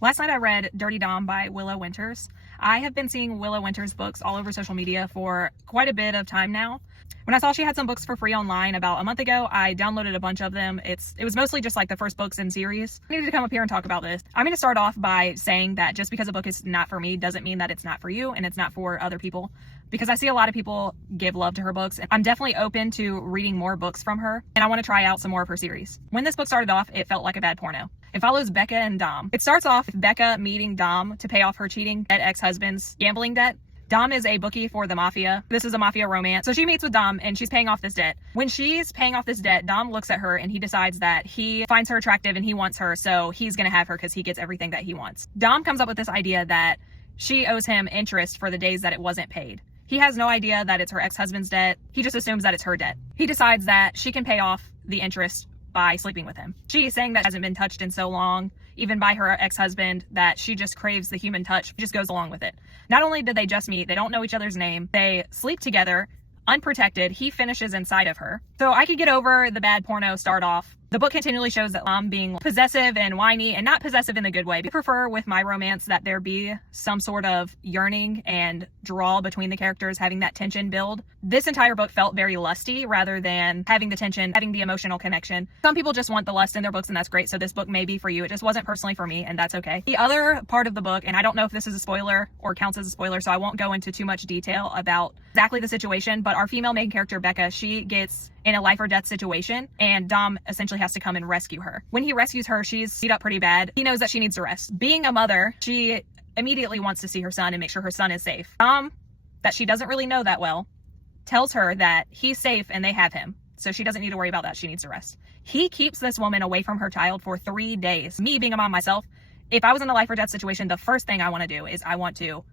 Last night I read Dirty Dom by Willow Winters. I have been seeing Willow Winters books all over social media for quite a bit of time now. When I saw she had some books for free online about a month ago, I downloaded a bunch of them. It was mostly just like the first books in series. I needed to come up here and talk about this. I'm going to start off by saying that just because a book is not for me doesn't mean that it's not for you and it's not for other people, because I see a lot of people give love to her books, and I'm definitely open to reading more books from her, and I want to try out some more of her series. When this book started off, it felt like a bad porno. It follows Becca and Dom. It starts off with Becca meeting Dom to pay off her cheating ex-husband's gambling debt. Dom is a bookie for the mafia. This is a mafia romance. So she meets with Dom and she's paying off this debt. When she's paying off this debt, Dom looks at her and he decides that he finds her attractive and he wants her, so he's gonna have her because he gets everything that he wants. Dom comes up with this idea that she owes him interest for the days that it wasn't paid. He has no idea that it's her ex-husband's debt. He just assumes that it's her debt. He decides that she can pay off the interest by sleeping with him. She's saying that hasn't been touched in so long, even by her ex-husband, that she just craves the human touch, just goes along with it. Not only did they just meet, they don't know each other's name, they sleep together, unprotected. He finishes inside of her. So I could get over the bad porno start off. The book continually shows that Dom being possessive and whiny, and not possessive in the good way. I prefer with my romance that there be some sort of yearning and draw between the characters, having that tension build. This entire book felt very lusty rather than having the tension, having the emotional connection. Some people just want the lust in their books, and that's great, so this book may be for you. It just wasn't personally for me, and that's okay. The other part of the book, and I don't know if this is a spoiler or counts as a spoiler, so I won't go into too much detail about exactly the situation, but our female main character, Becca, she gets in a life or death situation, and Dom essentially has to come and rescue her. When he rescues her, she's beat up pretty bad. He knows that she needs to rest. Being a mother, she immediately wants to see her son and make sure her son is safe. Dom, that she doesn't really know that well, tells her that he's safe and they have him, so she doesn't need to worry about that. She needs to rest. He keeps this woman away from her child for 3 days. Me being a mom myself, if I was in a life or death situation, the first thing I want to do is I want to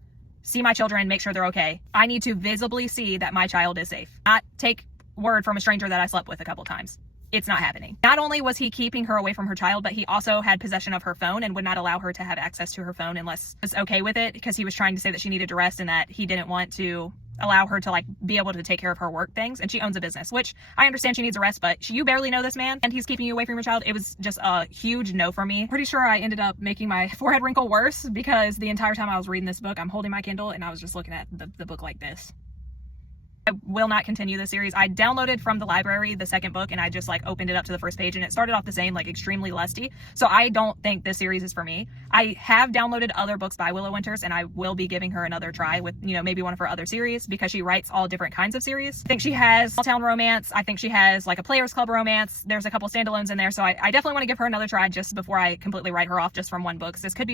see my children, make sure they're okay. I need to visibly see that my child is safe, not take word from a stranger that I slept with a couple times. It's not happening. Not only was he keeping her away from her child, but he also had possession of her phone and would not allow her to have access to her phone unless he was okay with it, because he was trying to say that she needed to rest and that he didn't want to allow her to like be able to take care of her work things. And she owns a business, which I understand she needs a rest, but you barely know this man and he's keeping you away from your child. It was just a huge no for me. Pretty sure I ended up making my forehead wrinkle worse because the entire time I was reading this book, I'm holding my Kindle and I was just looking at the book like this. I will not continue the series. I downloaded from the library the second book and I just like opened it up to the first page and it started off the same, like extremely lusty. So I don't think this series is for me. I have downloaded other books by Willow Winters and I will be giving her another try with, maybe one of her other series, because she writes all different kinds of series. I think she has small town romance. I think she has like a Players Club romance. There's a couple standalones in there. So I definitely want to give her another try just before I completely write her off just from one book. This could be one